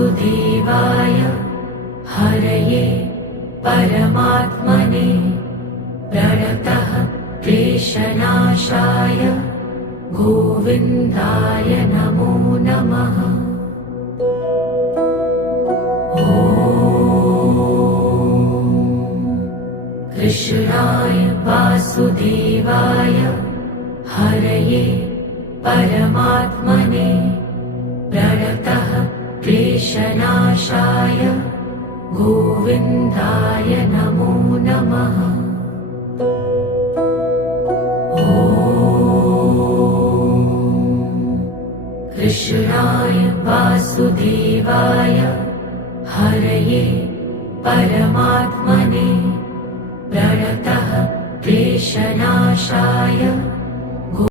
वासुदेवाय हरये परमात्मने प्रणतः क्लेशनाशाय गोविन्दाय नमो नमः। कृष्णाय वासुदेवाय हरये परमात्मने प्रणतः क्लेशनाशाय गोविन्दाय नमो नमः। कृष्णाय वासुदेवाय हरये परमात्मने प्रणतः क्लेशनाशाय